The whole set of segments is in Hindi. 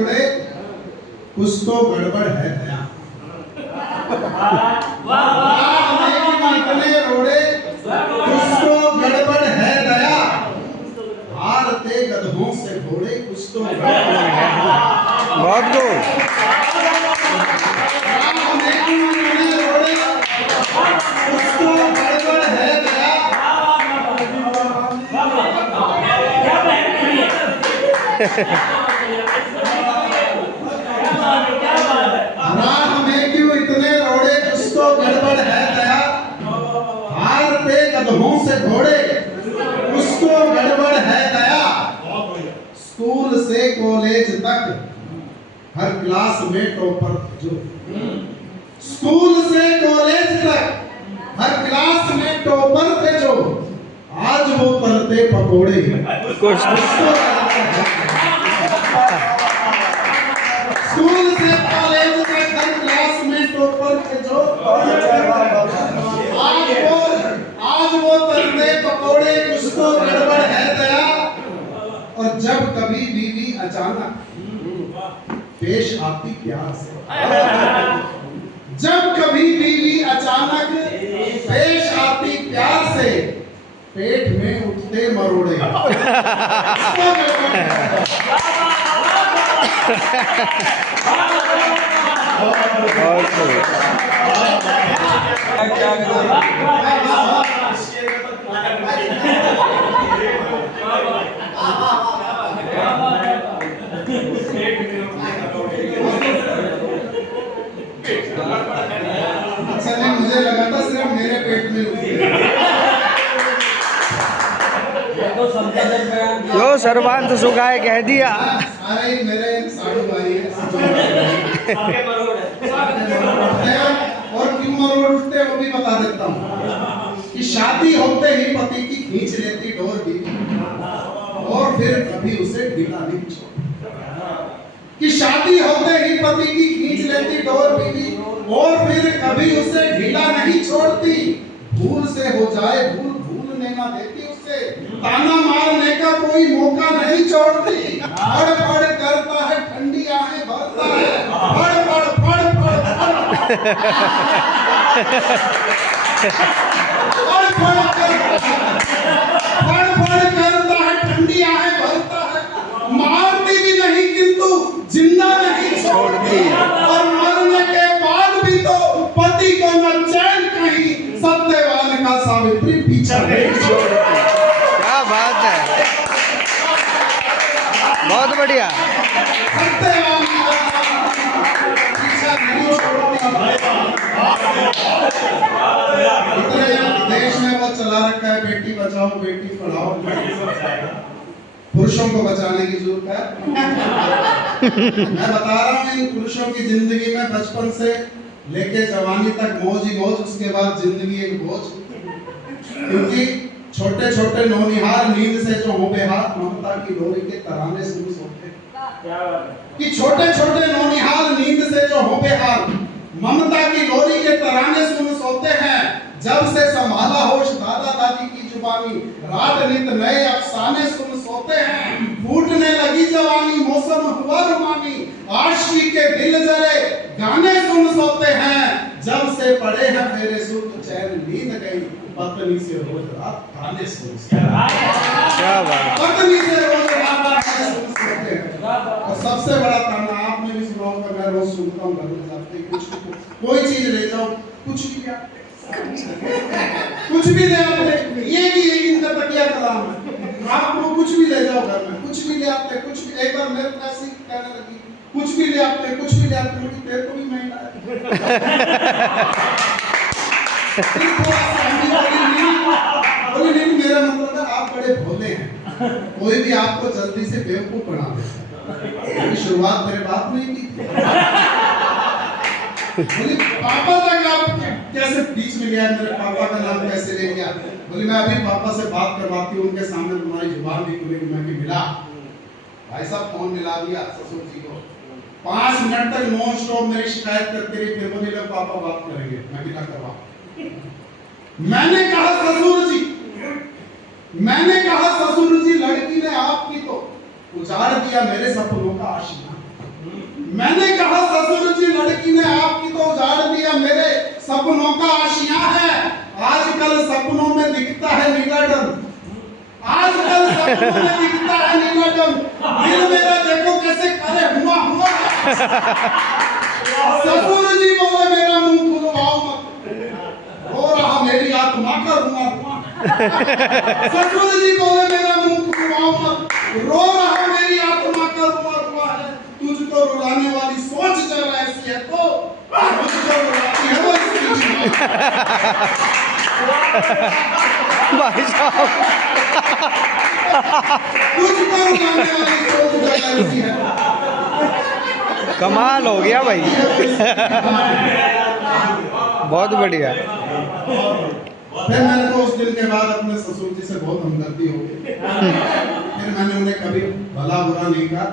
रोड़े कुछ तो गड़बड़ है दया। राह में क्यों इतने रोड़े कुछ तो गड़बड़ है दया। हारते गधों से घोड़े कुछ तो गड़बड़ है। बहुत खूब। राह में क्यों इतने रोड़े कुछ तो गड़बड़ है दया। राह में क्यों इतने रोड़े कुछ तो गड़बड़ है दया। हार पे गधों से घोड़े कुछ तो गड़बड़ है दया। स्कूल से कॉलेज तक हर क्लास में टॉपर जो। स्कूल से कॉलेज तक हर क्लास में टॉपर थे जो। आज वो करते पकोड़े कुछ स्कूल से कॉलेज तक हर क्लास में टॉपर थे जो। आज वो करते पकोड़े कुछ तो गड़बड़ है दया। और जब कभी बीवी अचानक पेश आती प्यार से। जब कभी बीवी अचानक पेश आती प्यार से पेट में उठते मरोड़े। अच्छा नहीं, मुझे लगा था सिर्फ मेरे पेट में जो सर्वांत सुखाए कह दिया। सारे मेरे साधु भाई हैं। और क्यों मरोड़ उठते हैं वो भी बता देता हूँ कि शादी होते ही पति की खींच लेती डोर बीवी और फिर कभी उसे ढीला नहीं छोड़ती। कि शादी होते ही पति की खींच लेती डोर बीवी और फिर कभी उसे ढीला नहीं छोड़ती। भूल से हो जाए भूल भूलने ना देती उसे। ताना मारने का कोई मौका नहीं छोड़ती। फड़ फड़ करता है ठंडी आहें भरता है। फड़ फड़ फड़ फड़ फड़ फड़ करता है ठंडी आहें भरता है। मारती भी नहीं किंतु जिंदा नहीं छोड़ती। और मरने के बाद भी तो पति को न चैन कहीं सत्यवान का सावित्री पीछा नहीं छोड़ती। क्या बात है, बहुत बढ़िया। सत्यवान का पीछा नहीं छोड़ती। इतने देश में वो चला रखा है बेटी बचाओ बेटी पढ़ाओ। पुरुषों को बचाने की जरूरत है। मैं बता रहा हूँ इन पुरुषों की जिंदगी में बचपन से लेके जवानी तक मौज ही मौज, उसके बाद जिंदगी एक बोझ। क्योंकि छोटे छोटे नौनिहाल नींद से जो हो बेहाल ममता की डोरी के तराने सुन सोते। कि छोटे छोटे नौनिहाल नींद से जो हो बेहाल ममता की डोरी के तराने सुन सोते हैं। जब से संभाला होश दादा दादी की जुबानी रात नित नए अफसाने सुन सोते हैं। फूटने लगी जवानी मौसम हुआ रुमानी आशिकी के दिल जरे गाने सुन सोते हैं। जब से पड़े हैं मेरे सुर चैन नींद गई पत्नी से रोज रात गाने सुन सोते हैं। क्या बात। पत्नी से रोज रात गाने सुन सोते हैं। और सबसे बड़ा ताना आपने भी सुना होगा, मैं रोज सुनता हूँ घर में जाते कुछ कोई चीज ले जाओ कुछ भी कुछ भी ले आते। ये भी एक इनका तकिया कलाम है। आपको कुछ भी ले जाओ घर में कुछ भी ले आते कुछ भी। एक बार मेरे को ऐसे कहने लगी कुछ भी ले आते कुछ भी ले आते। मुझे तेरे को भी महंगा है। बोली नहीं मेरा मतलब है आप बड़े भोले हैं। कोई भी आपको जल्दी से बेवकूफ बना देता है। शुरुआत मेरे बाप ने की। बोली पापा तक आप कैसे बीच में गया, मेरे पापा का नाम कैसे ले गया? बोली मैं अभी पापा से बात करवाती हूँ, उनके सामने तुम्हारी जुबान भी खुलेगी। मैं भी मिला भाई साहब, फोन मिला दिया ससुर जी को। 5 मिनट तक नॉन स्टॉप मेरी शिकायत करते रही। फिर बोली लोग पापा बात करेंगे, मैं भी ना करवा। मैंने कहा ससुर जी लड़की ने आपकी तो उजाड़ दिया मेरे सपनों का आशियाना। मैंने कहा ससुर जी लड़की ने आपकी तो उजाड़ दिया, मेरे सपनों का आशिया है। आजकल सपनों में दिखता है नीलाडम, आजकल सपनों में दिखता है नीलाडम। दिल मेरा देखो कैसे करे हुआ हुआ है। ससुर जी बोले मेरा मुंह खुलवाओ मत, रो रहा मेरी आत्मा का हुआ हुआ। ससुर जी बोले मेरा मुंह खुलवाओ मत, रो रहा मेरी आत्मा का हुआ हुआ है। तुझको रुलाने वाली सोच जरा ऐसी है तो मुझको रुलाती है वो इसकी। भाई साहब तुझको रुलाने वाली सोच जरा ऐसी है, कमाल हो गया भाई। बहुत बढ़िया। फिर मैंने तो उस दिन के बाद अपने ससुर जी से बहुत हमदर्दी हो गई। फिर मैंने उन्हें कभी भला बुरा नहीं कहा।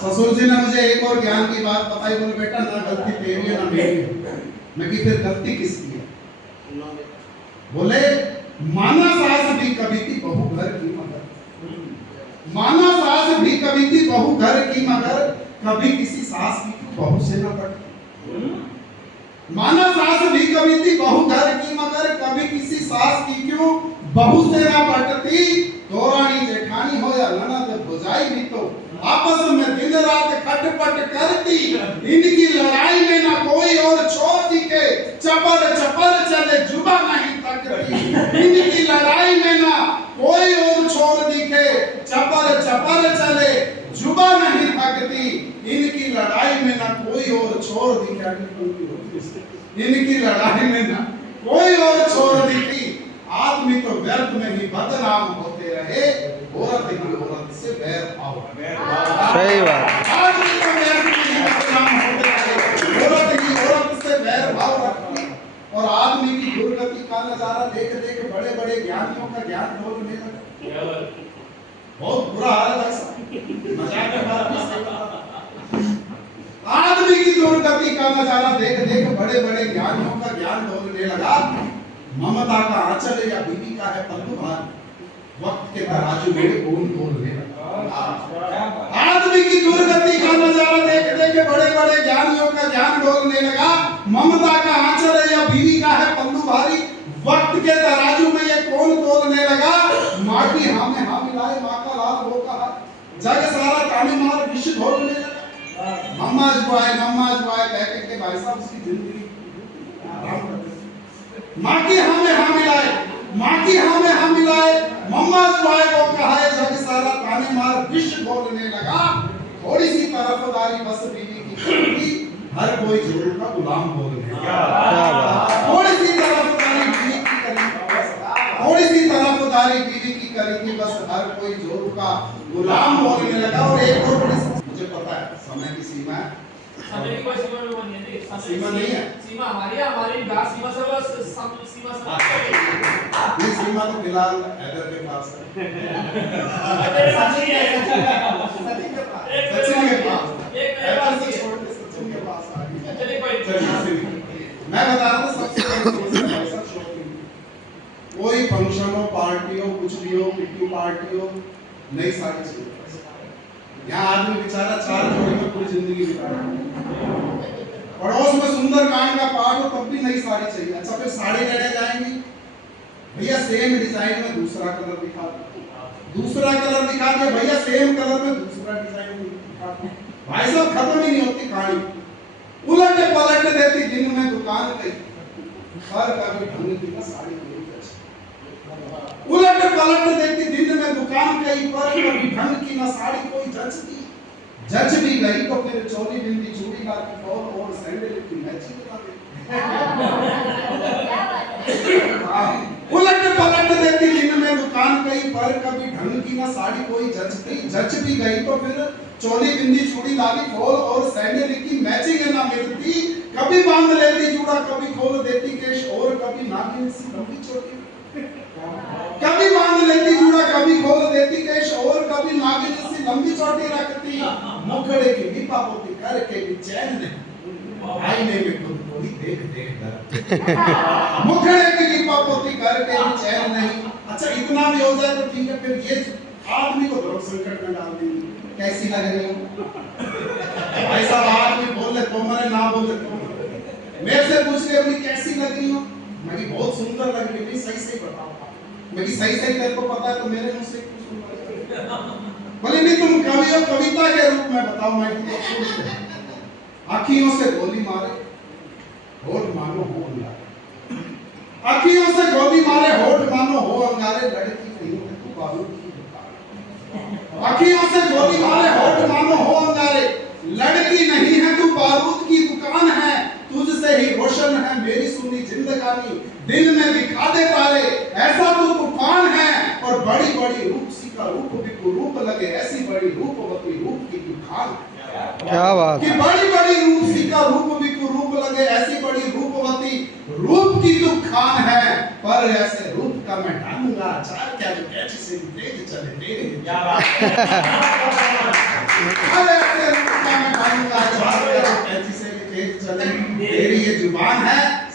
ससुर जी ने मुझे एक और ज्ञान की बात बताई, बोले बेटा ना गलती तेरी है ना मेरी है। मैं कि फिर गलती किसकी है? बोले माना सास भी कभी थी बहू घर की मगर, माना सास भी कभी थी बहू घर की मगर, कभी किसी सास की बहू से न पटती। माना सास भी कभी थी बहू घर की मगर, कभी किसी सास की क्यों बहू से न पटती। दौरानी जेठानी हो या ननद भुजाई भी तो आपस में दिन रात खटपट करती। इनकी लड़ाई में ना कोई और छोर दिखे, चपर चपर चले जुबा नहीं तकती। इनकी लड़ाई में ना कोई और छोर दिखे, चपर चपर चले जुबा नहीं थकती। इनकी लड़ाई में ना कोई और छोर दिखे, इनकी लड़ाई में ना कोई और छोर दिखी। आदमी तो व्यर्थ में ही बदनाम होते रहे, औरत ही औरत से बैर भाव। सही बात। आदमी तो व्यर्थ में ही बदनाम होते रहे, औरत ही औरत से बैर भाव रखती। और आदमी की दुर्गति का नजारा देख देख बड़े बड़े ज्ञानियों का ज्ञान ढोलने लगा। बहुत बुरा हाल है ऐसा, मजाक की बात नहीं। आदमी की दुर्गति का नजारा देख देख बड़े बड़े ज्ञानियों का ज्ञान ढोलने लगा। ममता का आंचल या बीवी का है पल्लू भार, वक्त के तराजू में कौन तोलने लगा। आदमी की दुर्गति का नजारा देख देख बड़े बड़े ज्ञानियों का ज्ञान ढोलने लगा। ममता का आंचल या बीवी का है पल्लू भारी, वक्त के तराजू में ये कौन तोलने लगा। माँ की हाँ में हाँ मिलाए, माँ का लाल वो कहा, जग सारा ताने मार विष घोलने लगा। मम्मा जुआए कह के भाई साहब उसकी जिंदगी आराम कर दी। माँ की हाँ में हाँ मिलाए, माँ की हाँ में हाँ मिलाए, मम्मा जुआए वो कहा, जग सारा ताने मार विष घोलने लगा। थोड़ी सी तरफदारी बस बीवी की करी, हर कोई जोरू का गुलाम बोलने लगा। थोड़ी सी तरफदारी बीवी की करी, थोड़ी सी तरफदारी बीवी की करी थी, बस हर कोई जोरू का गुलाम बोलने लगा। और एक और बड़ी, मुझे पता है समय की सीमा है, समय की कोई सीमा नहीं है। सीमा नहीं है, सीमा हमारी बात सीमा से सीमा ये सीमा तो फिलहाल हैदर के पास है, सचिन के पास, हैदर से छोड़ के सचिन के पास आ गई। चलिए मैं बता रहा हूँ सबसे बड़ी शौकीन, कोई फंक्शन हो, पार्टी हो, कुछ भी हो, किट्टी पार्टी हो, नई साड़ी चाहिए। यहाँ आदमी बेचारा 4 जोड़ी में पूरी जिंदगी बिता, पड़ोस में सुंदर कांड का पाठ हो तब भी नई साड़ी चाहिए। अच्छा फिर साड़ी लेने जाएंगे, भैया सेम डिजाइन में दूसरा कलर दिखा दो, दूसरा कलर दिखा दिया, भैया सेम कलर में दूसरा डिजाइन दिखा दो। भाई साहब खत्म ही नहीं होती कहानी, उलट पलट देती दिन में दुकान गई, हर कभी ढंग की ना साड़ी नहीं, उलट पलट देती दिन में दुकान गई, पर कभी ढंग की ना साड़ी कोई जचती। जच भी गई तो फिर चोली बिंदी चूड़ी ला के फॉल और सैंडल की मैचिंग करा दे। उलट पलट देती दिन में दुकान गई, पर कभी ढंग की ना साड़ी कोई जचती। जच भी गई तो फिर चोली बिंदी चूड़ी लाली फॉल और सैंडल की मैचिंग ना मिलती। कभी बांध लेती जूड़ा, कभी खोल देती केश, और कभी नागिन सी लंबी चोटी। कभी बांध लेती जूड़ा, कभी खोल देती केश, और कभी नागिन सी लंबी चोटी रखती। मुखड़े की लिपा पोती करके भी चैन नहीं, आईने में खुद को ही देख देख कर। मुखड़े की लिपा पोती करके भी चैन नहीं। अच्छा इतना भी हो जाए तो ठीक है, फिर ये आदमी को धर्म संकट में डाल देंगे। कैसी लग रही हो? भाई साहब आज भी बोल ले तुम मरे ना बोल ले तुम मेरे से पूछ ले अपनी कैसी लग रही हो, मैं कि बहुत सुंदर लग रही है, सही सही बताओ, मैं कि सही सही तेरे को पता है तो मेरे मुंह से क्यों सुन रहे हो? बोले नहीं तुम कवि हो, कविता के रूप में बताओ। मैं कि आँखियों से गोली मारे होठ मानो हो अंगारे, आँखियों से गोली मारे होठ मानो हो अंगारे, लड़की नहीं है तू बारूद की दुकान। आँखियों से गोली मारे होठ मानो हो अंगारे, लड़की नहीं है तू बारूद की दुकान है, तुझसे ही रोशन है मेरी सुनी जिंदगानी, दिन में दिखा दे तारे ऐसा तो तूफान है, और बड़ी बड़ी रूप सी का रूप भी कुरूप लगे, ऐसी बड़ी रूपवती रूप की तू खान। क्या बात कि बड़ी बड़ी रूप सी का रूप भी कुरूप लगे, ऐसी बड़ी रूपवती रूप की तू खान है, पर ऐसे रूप का मैं डालूंगा अचार, क्या जो कैची से तेज चले तेरे क्या बात अरे ऐसे रूप का मैं डालूंगा अचार, क्या जो कैची से तेज चले तेरी ये जुबान है